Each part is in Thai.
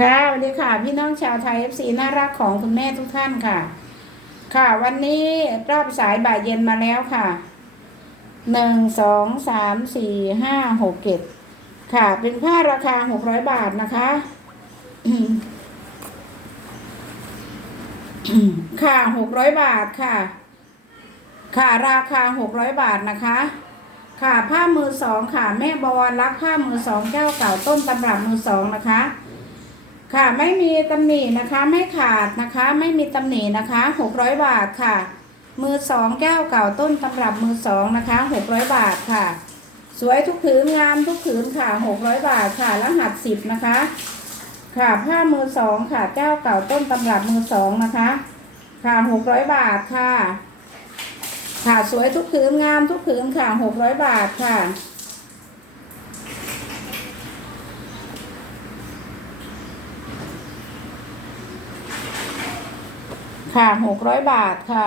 ค่ะสวัสดีค่ะ พี่น้องชาวไทย FC น่ารักของคุณแม่ทุกท่านค่ะ ค่ะวันนี้รอบสายบ่ายเย็นมาแล้วค่ะหนึ่งสองสามสี่ห้าหกเจ็ดค่ะ เป็นผ้าราคาหกร้อยบาทนะคะค่ะหกร้อยบาทค่ะ ค่ะราคาหกร้อยบาทนะคะ ค่ะผ้ามือสองค่ะ แม่บอลรักผ้ามือสองเจ้าเก่าต้นตำรับมือสองนะคะ ค่ะไม่มีตำหนินะคะไม่ขาดนะคะ ไม่มีตำหนินะคะหกร้อยบาทค่ะ มือสองแก้วเก่าต้นตำรับมือสองนะคะหกร้อยบาทค่ะ สวยทุกผืนงามทุกผืนค่ะหกร้อยบาทค่ะรหัสสิบนะคะ ค่ะผ้ามือสองค่ะแก้วเก่าต้นตำรับมือสองนะคะ ค่ะหกร้อยบาทค่ะ ค่ะสวยทุกผืนงามทุกผืนค่ะหกร้อยบาทค่ะ ค่ะหกร้อยบาทค่ะ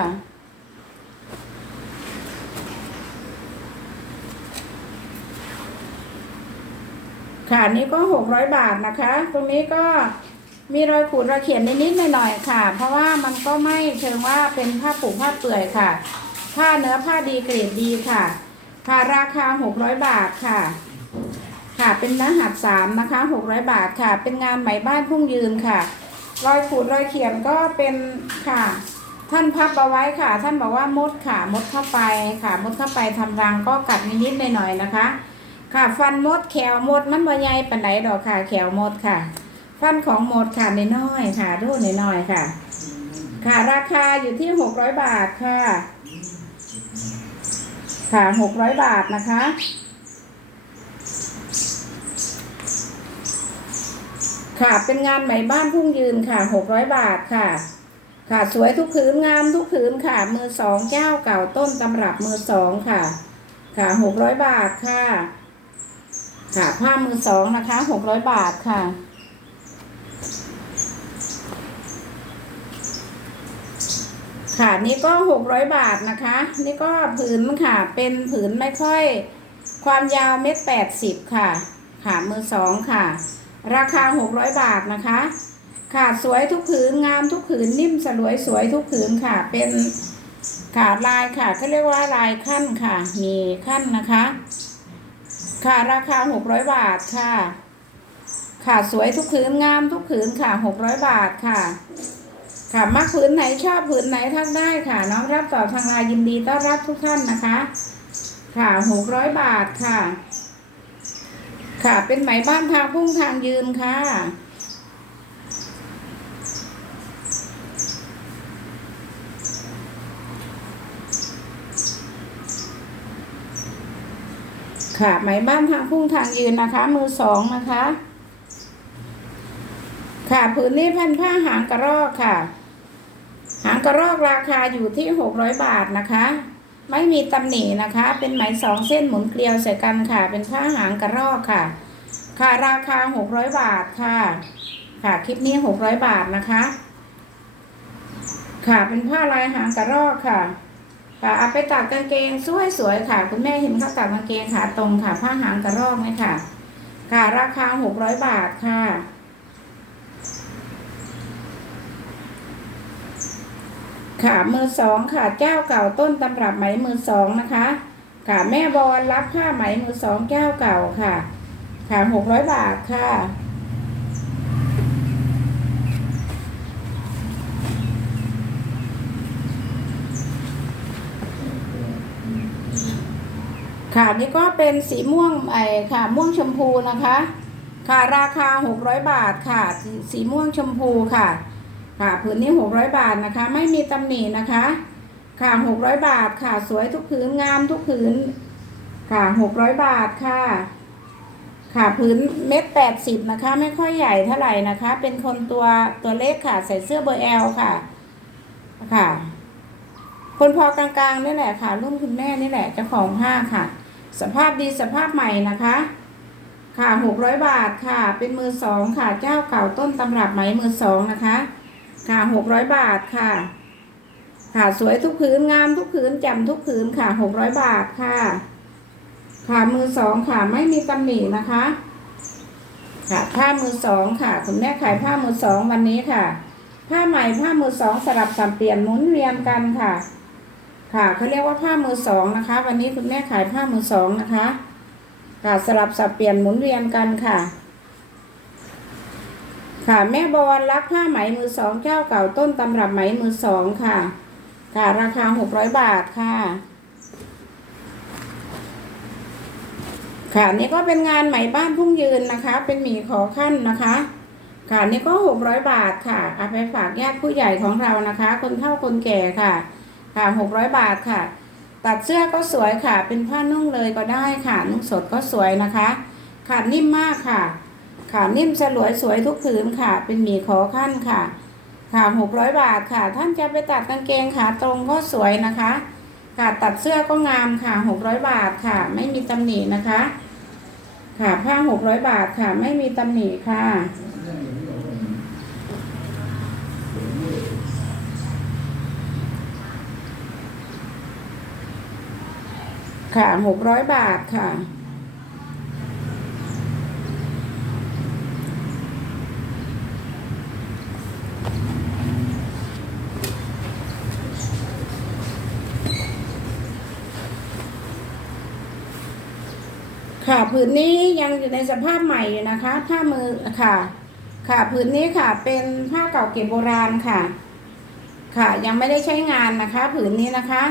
ค่ะนี่ก็หกร้อยบาทนะคะ ตรงนี้ก็มีรอยขูดรอยเขียนนิดๆหน่อยๆค่ะ เพราะว่ามันก็ไม่เชิงว่าเป็นผ้าผูกผ้าเปื่อยค่ะ ผ้าเนื้อผ้าดีเกรดดีค่ะ ค่ะราคาหกร้อยบาทค่ะ ค่ะเป็นรหัสสามนะคะหกร้อยบาทค่ะ เป็นงานไหมบ้านพุ่งยืนค่ะ รอยขูดรอยเขียนก็เป็นค่ะ ท่านพับเอาไว้ค่ะ ท่านบอกว่ามดค่ะมดเข้าไปค่ะ มดเข้าไปทำรังก็กัดนิดๆหน่อยๆนะคะ ค่ะ ฟันมดแขวมดมันบ่ใหญ่ปานใดดอกค่ะ แขวมดค่ะ ฟันของมดค่ะน้อยๆค่ะรูน้อยๆค่ะ ค่ะ ราคาอยู่ที่หกร้อยบาทค่ะ ค่ะหกร้อยบาทนะคะ ค่ะ เป็นงานไหมบ้านพุ่งยืนค่ะหกร้อยบาทค่ะ ค่ะสวยทุกผืนงามทุกผืนค่ะ มือสองเจ้าเก่าต้นตำรับมือสองค่ะ ค่ะหกร้อยบาทค่ะ ค่ะผ้ามือสองนะคะหกร้อยบาทค่ะค่ะนี่ก็หกร้อยบาทนะคะ นี่ก็ผืนค่ะ เป็นผืนไม่ค่อย ความยาวเม็ดแปดสิบค่ะ ค่ะมือสองค่ะ ราคาหกร้อยบาทนะคะค่ะสวยทุกผืนงามทุกผืนนิ่มสลวยสวยทุกผืนค่ะ เป็นค่ะลายค่ะเขาเรียกว่าลายขั้นค่ะ มีขั้นนะคะ ค่ะราคาหกร้อยบาทค่ะ ค่ะสวยทุกผืนงามทุกผืนค่ะหกร้อยบาทค่ะ ค่ะมักผืนไหนชอบผืนไหนทักได้ค่ะ น้องรับต่อทางไลน์ยินดีต้อนรับทุกท่านนะคะ ค่ะหกร้อยบาทค่ะ ค่ะ เป็นไหมบ้านทางพุ่งทางยืนค่ะ ค่ะ ไหมบ้านทางพุ่งทางยืนนะคะ มือสองนะคะ ค่ะผืนนี้พันผ้าหางกระรอกค่ะ หางกระรอกราคาอยู่ที่หกร้อยบาทนะคะ ไม่มีตำหนินะคะ เป็นไหมสองเส้นหมุนเกลียวใส่กันค่ะ เป็นผ้าหางกระรอกค่ะ ค่ะราคาหกร้อยบาทค่ะ ค่ะคลิปนี้หกร้อยบาทนะคะ ค่ะเป็นผ้าลายหางกระรอกค่ะค่ะเอาไปตัดกางเกงสวยๆค่ะ คุณแม่เห็นเขาตัดกางเกงขาตรงค่ะ ผ้าหางกระรอกไหมค่ะ ค่ะราคาหกร้อยบาทค่ะ ค่ะมือสองค่ะเจ้าเก่าต้นตำรับไหมมือสองนะคะ ค่ะแม่บอลรับผ้าไหมมือสองเจ้าเก่าค่ะ ค่ะหกร้อยบาทค่ะค่ะนี่ก็เป็นสีม่วงไอค่ะ ม่วงชมพูนะคะ ค่ะราคาหกร้อยบาทค่ะ สีม่วงชมพูค่ะ ค่ะผืนนี้หกร้อยบาทนะคะ ไม่มีตำหนินะคะ ค่ะหกร้อยบาทค่ะ สวยทุกผืนงามทุกผืนค่ะหกร้อยบาทค่ะ ค่ะผืนเม็ดแปดสิบนะคะ ไม่ค่อยใหญ่เท่าไหร่นะคะ เป็นคนตัวตัวเล็กค่ะ ใส่เสื้อเบอร์แอลค่ะ ค่ะ คนพอกลางๆนี่แหละค่ะ รุ่นคุณแม่นี่แหละเจ้าของผ้าค่ะ สภาพดีสภาพใหม่นะคะค่ะหกร้อยบาทค่ะ เป็นมือสองค่ะ เจ้าเก่าต้นตำรับไหมมือสองนะคะ ค่ะหกร้อยบาทค่ะ ค่ะสวยทุกผืนงามทุกผืนแจ่มทุกผืนค่ะหกร้อยบาทค่ะ ค่ะมือสองค่ะไม่มีตำหนินะคะ ค่ะผ้ามือสองค่ะคุณแม่ขายผ้ามือสองวันนี้ค่ะ ผ้าใหม่ผ้ามือสองสลับสับเปลี่ยนหมุนเวียนกันค่ะ ค่ะเขาเรียกว่าผ้ามือสองนะคะ วันนี้คุณแม่ขายผ้ามือสองนะคะ ค่ะสลับสับเปลี่ยนหมุนเวียนกันค่ะ ค่ะ แม่บอลรักผ้าไหมมือสองเจ้าเก่าต้นตำรับไหมมือสองค่ะ ค่ะ ราคาหกร้อยบาทค่ะ ค่ะนี่ก็เป็นงานไหมบ้านพุ่งยืนนะคะ เป็นหมีขอขั้นนะคะ ค่ะนี่ก็หกร้อยบาทค่ะเอาไปฝากญาติผู้ใหญ่ของเรานะคะ คนเฒ่าคนแก่ค่ะ ค่ะหกร้อยบาทค่ะ ตัดเสื้อก็สวยค่ะ เป็นผ้านุ่งเลยก็ได้ค่ะ นุ่งสดก็สวยนะคะ ค่ะนิ่มมากค่ะ ค่ะนิ่มสลวยสวยทุกผืนค่ะ เป็นหมีขอขั้นค่ะ ค่ะหกร้อยบาทค่ะ ท่านจะไปตัดกางเกงขาตรงก็สวยนะคะ ค่ะตัดเสื้อก็งามค่ะหกร้อยบาทค่ะ ไม่มีตำหนินะคะ ค่ะผ้าหกร้อยบาทค่ะ ไม่มีตำหนิค่ะค่ะหกร้อยบาทค่ะ ค่ะผืนนี้ยังอยู่ในสภาพใหม่อยู่นะคะผ้ามือค่ะ ค่ะผืนนี้ค่ะเป็นผ้าเก่าเก็บโบราณค่ะ ค่ะยังไม่ได้ใช้งานนะคะผืนนี้นะคะ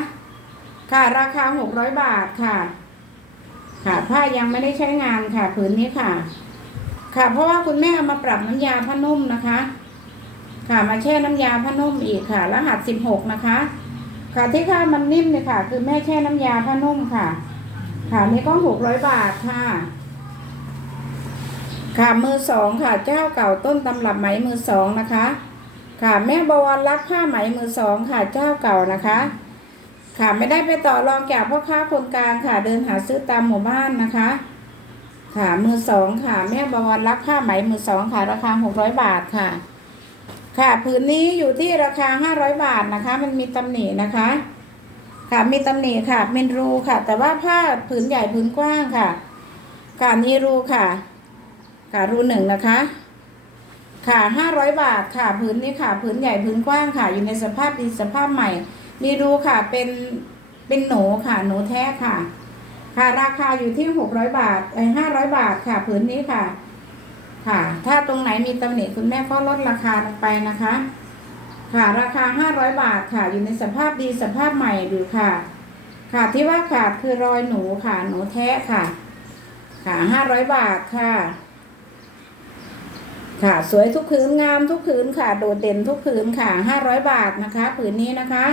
ค่ะราคาหกร้อยบาทค่ะ ค่ะผ้ายังไม่ได้ใช้งานค่ะผืนนี้ค่ะ ค่ะเพราะว่าคุณแม่เอามาปรับน้ำยาผ้านุ่มนะคะ ค่ะมาแช่น้ำยาผ้านุ่มอีกค่ะ รหัสสิบหกนะคะ ค่ะที่ค่ามันนิ่มเลยค่ะ คือแม่แช่น้ำยาผ้านุ่มค่ะ ค่ะนี่ก็หกร้อยบาทค่ะ ค่ะมือสองค่ะ เจ้าเก่าต้นตำรับไหมมือสองนะคะ ค่ะแม่บวรรักผ้าไหมมือสองค่ะเจ้าเก่านะคะ ค่ะไม่ได้ไปต่อรองจากพ่อค้าคนกลางค่ะ เดินหาซื้อตามหมู่บ้านนะคะ ค่ะมือสองค่ะ แม่บวรรักผ้าไหมมือสองค่ะ ราคาหกร้อยบาทค่ะ ค่ะผืนนี้อยู่ที่ราคาห้าร้อยบาทนะคะ มันมีตำหนินะคะ ค่ะมีตำหนิค่ะเป็นรูค่ะ แต่ว่าผ้าผืนใหญ่ผืนกว้างค่ะค่ะนี่รูค่ะค่ะรูหนึ่งนะคะ ค่ะห้าร้อยบาทค่ะผืนนี้ค่ะผืนใหญ่ผืนกว้างค่ะ อยู่ในสภาพดีสภาพใหม่มีรูค่ะเป็นเป็นหนูค่ะหนูแท้ค่ะ ค่ะราคาอยู่ที่หกร้อยบาทเอ้ห้าร้อยบาทค่ะผืนนี้ค่ะ ค่ะ ถ้าตรงไหนมีตำหนิคุณแม่ก็ลดราคาลงไปนะคะ ค่ะราคาห้าร้อยบาทค่ะ อยู่ในสภาพดีสภาพใหม่อยู่ค่ะ ค่ะที่ว่าขาดคือรอยหนูค่ะ หนูแท้ค่ะ ค่ะห้าร้อยบาทค่ะ ค่ะ สวยทุกผืนงามทุกผืนค่ะ โดดเด่นทุกผืนค่ะห้าร้อยบาทนะคะ ผืนนี้นะคะ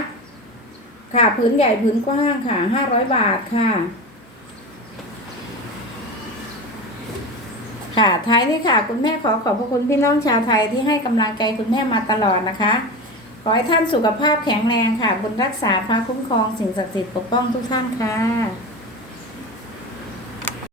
ค่ะผืนใหญ่ผืนกว้างค่ะห้าร้อยบาทค่ะค่ะท้ายนี้ค่ะ คุณแม่ขอขอบพระคุณพี่น้องชาวไทยที่ให้กำลังใจคุณแม่มาตลอดนะคะ ขอให้ท่านสุขภาพแข็งแรงค่ะบุญรักษาพาคุ้มครองสิ่งศักดิ์สิทธิ์ปกป้องทุกท่านค่ะ